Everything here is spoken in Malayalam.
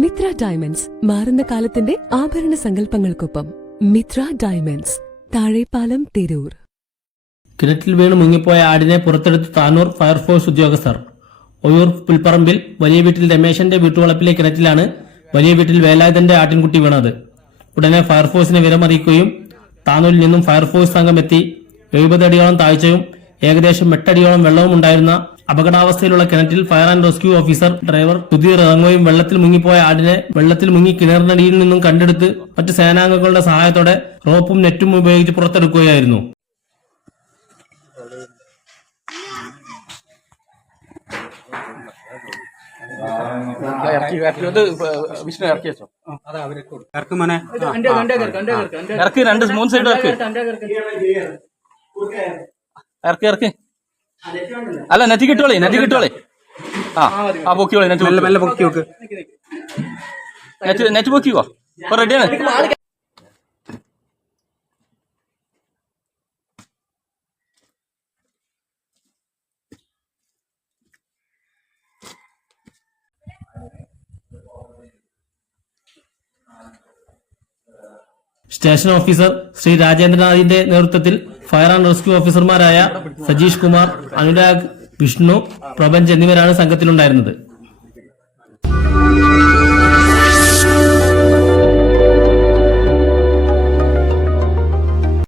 മിത്ര ഡയമണ്ട്സ് മാറുന്ന കാലത്തിന്റെ ആഭരണ സങ്കല്പങ്ങൾക്കൊപ്പം. മിത്ര ഡയമണ്ട്സ്, താഴെപ്പാലം, തിരൂർ. കിണറ്റിൽ വീണ് മുങ്ങിപ്പോയ ആടിനെ പുറത്തെടുത്ത് താനൂർ ഫയർഫോഴ്സ് ഉദ്യോഗസ്ഥർ. ഒയൂർ പുൽപ്പറമ്പിൽ വലിയ വീട്ടിൽ രമേശന്റെ വീട്ടുവളപ്പിലെ കിണറ്റിലാണ് വലിയ വീട്ടിൽ വേലായുധന്റെ ആട്ടിൻകുട്ടി വീണത്. ഉടനെ ഫയർഫോഴ്സിനെ വിവരമറിയിക്കുകയും താനൂരിൽ നിന്നും ഫയർഫോഴ്സ് സംഘം എത്തി 70 അടിയോളം താഴ്ചയും ഏകദേശം 8 അടിയോളം വെള്ളവും ഉണ്ടായിരുന്ന അപകടാവസ്ഥയിലുള്ള കിണറ്റിൽ fire and rescue officer driver Sudheer ഇറങ്ങുകയും വെള്ളത്തിൽ മുങ്ങിപ്പോയ ആടിനെ വെള്ളത്തിൽ മുങ്ങി കിണറിനടിയിൽ നിന്നും കണ്ടെടുത്ത് മറ്റ് സേനാംഗങ്ങളുടെ സഹായത്തോടെ റോപ്പും നെറ്റും ഉപയോഗിച്ച് പുറത്തെടുക്കുകയായിരുന്നു. അല്ല നെറ്റ് കിട്ടോളേ ആ പൊക്കിയോളെ നെറ്റ് പൊക്കി നോക്ക്. നെറ്റ് പൊക്കിക്കോ, റെഡിയാണ്. സ്റ്റേഷൻ ഓഫീസർ ശ്രീ രാജേന്ദ്രനാഥിന്റെ നേതൃത്വത്തിൽ ഫയർ ആൻഡ് റെസ്ക്യൂ ഓഫീസർമാരായ സജീഷ് കുമാർ, അനുരാഗ്, വിഷ്ണു, പ്രപഞ്ച് എന്നിവരാണ് സംഘത്തിലുണ്ടായിരുന്നത്.